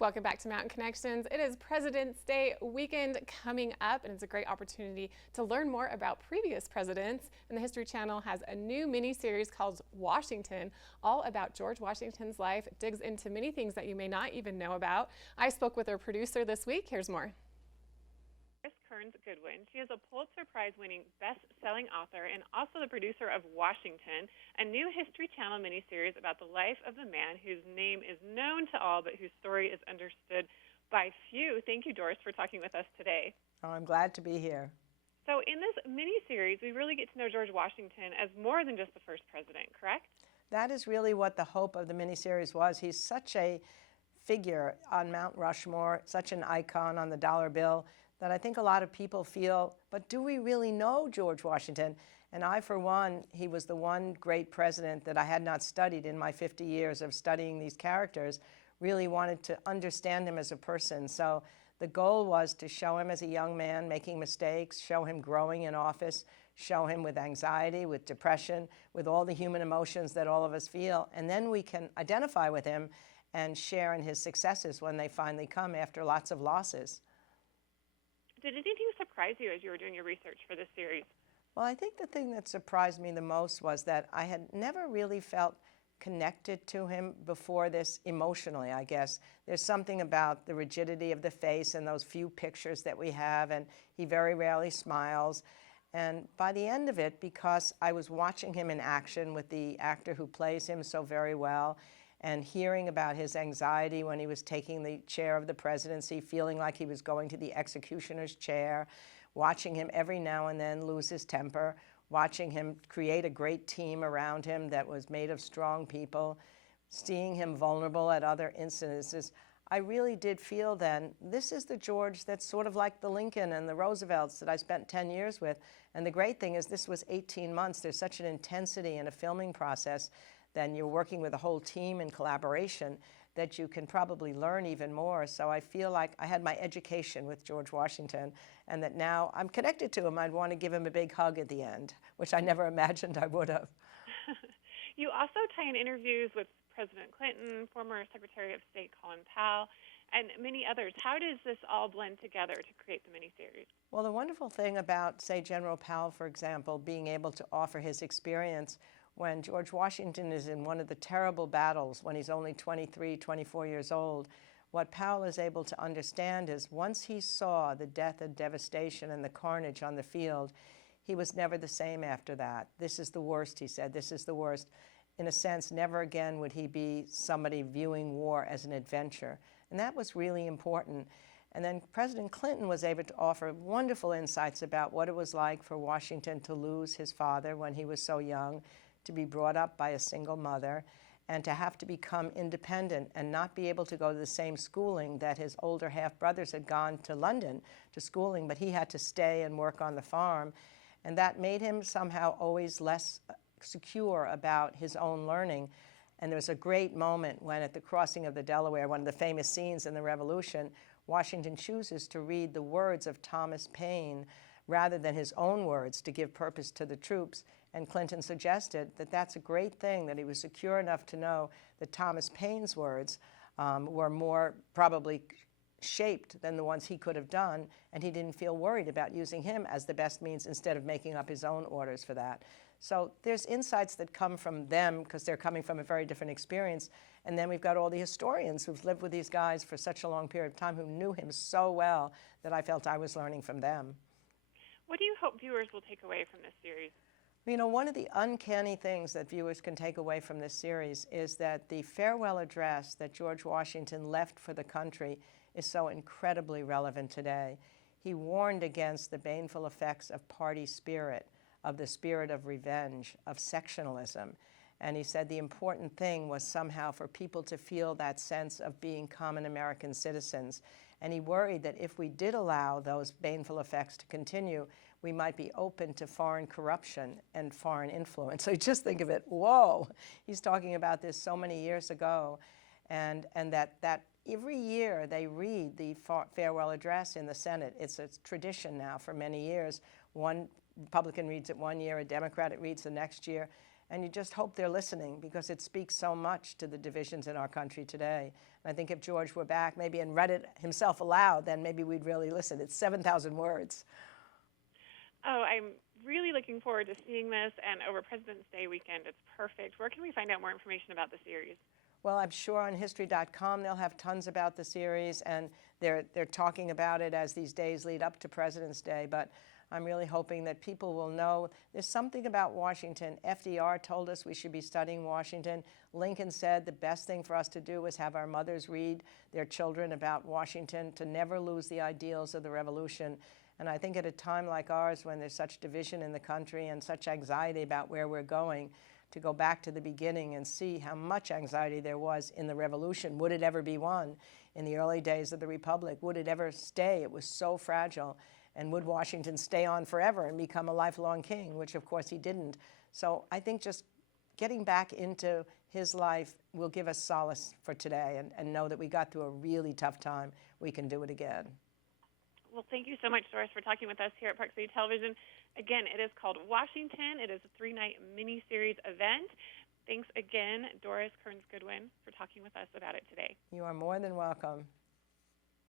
Welcome back to Mountain Connections. It is President's Day weekend coming up, and it's a great opportunity to learn more about previous presidents. And the History Channel has a new mini-series called Washington, all about George Washington's life. It digs into many things that you may not even know about. I spoke with our producer this week. Here's more. Doris Kearns Goodwin. She is a Pulitzer Prize winning best-selling author and also the producer of Washington, a new History Channel miniseries about the life of the man whose name is known to all but whose story is understood by few. Thank you, Doris, for talking with us today. Oh, I'm glad to be here. So in this miniseries, we really get to know George Washington as more than just the first president, correct? That is really what the hope of the miniseries was. He's such a figure on Mount Rushmore, such an icon on the dollar bill, that I think a lot of people feel, but do we really know George Washington? And I, for one, he was the one great president that I had not studied in my 50 years of studying these characters, really wanted to understand him as a person. So the goal was to show him as a young man making mistakes, show him growing in office, show him with anxiety, with depression, with all the human emotions that all of us feel. And then we can identify with him and share in his successes when they finally come after lots of losses. Did anything surprise you as you were doing your research for this series? Well, I think the thing that surprised me the most was that I had never really felt connected to him before this emotionally, I guess. There's something about the rigidity of the face and those few pictures that we have, and he very rarely smiles. And by the end of it, because I was watching him in action with the actor who plays him so very well, and hearing about his anxiety when he was taking the chair of the presidency, feeling like he was going to the executioner's chair, watching him every now and then lose his temper, watching him create a great team around him that was made of strong people, seeing him vulnerable at other incidences, I really did feel then, this is the George that's sort of like the Lincoln and the Roosevelts that I spent 10 years with. And the great thing is this was 18 months. There's such an intensity in a filming process. Then you're working with a whole team in collaboration that you can probably learn even more. So I feel like I had my education with George Washington, and that now I'm connected to him. I'd want to give him a big hug at the end, which I never imagined I would have. You also tie in interviews with President Clinton, former Secretary of State Colin Powell, and many others. How does this all blend together to create the miniseries? Well, the wonderful thing about, say, General Powell, for example, being able to offer his experience when George Washington is in one of the terrible battles when he's only 23, 24 years old, what Powell is able to understand is once he saw the death and devastation and the carnage on the field, he was never the same after that. This is the worst, he said. This is the worst. In a sense, never again would he be somebody viewing war as an adventure. And that was really important. And then President Clinton was able to offer wonderful insights about what it was like for Washington to lose his father when he was so young, to be brought up by a single mother, and to have to become independent and not be able to go to the same schooling that his older half-brothers had gone to London to schooling, but he had to stay and work on the farm. And that made him somehow always less secure about his own learning. And there's a great moment when at the crossing of the Delaware, one of the famous scenes in the Revolution, Washington chooses to read the words of Thomas Paine rather than his own words to give purpose to the troops. And Clinton suggested that that's a great thing, that he was secure enough to know that Thomas Paine's words were more probably shaped than the ones he could have done, and he didn't feel worried about using him as the best means instead of making up his own orders for that. So there's insights that come from them because they're coming from a very different experience. And then we've got all the historians who've lived with these guys for such a long period of time who knew him so well that I felt I was learning from them. What do you hope viewers will take away from this series? You know, one of the uncanny things that viewers can take away from this series is that the farewell address that George Washington left for the country is so incredibly relevant today. He warned against the baneful effects of party spirit, of the spirit of revenge, of sectionalism. And he said the important thing was somehow for people to feel that sense of being common American citizens. And he worried that if we did allow those baneful effects to continue, we might be open to foreign corruption and foreign influence. So you just think of it, whoa, he's talking about this so many years ago. And that every year they read the farewell address in the Senate. It's a tradition now for many years. One Republican reads it one year, a Democrat reads the next year. And you just hope they're listening, because it speaks so much to the divisions in our country today. And I think if George were back maybe and read it himself aloud, then maybe we'd really listen. It's 7,000 words. Oh, I'm really looking forward to seeing this, and over President's Day weekend, it's perfect. Where can we find out more information about the series? Well, I'm sure on history.com they'll have tons about the series, and they're talking about it as these days lead up to President's Day. But I'm really hoping that people will know there's something about Washington. FDR told us we should be studying Washington. Lincoln said the best thing for us to do was have our mothers read their children about Washington, to never lose the ideals of the Revolution. And I think at a time like ours, when there's such division in the country and such anxiety about where we're going, to go back to the beginning and see how much anxiety there was in the Revolution. Would it ever be won? In the early days of the Republic, would it ever stay? It was so fragile. And would Washington stay on forever and become a lifelong king, which of course he didn't. So I think just getting back into his life will give us solace for today, and know that we got through a really tough time. We can do it again. Well, thank you so much, Doris, for talking with us here at Park City Television. Again, it is called Washington. It is a 3-night miniseries event. Thanks again, Doris Kearns Goodwin, for talking with us about it today. You are more than welcome.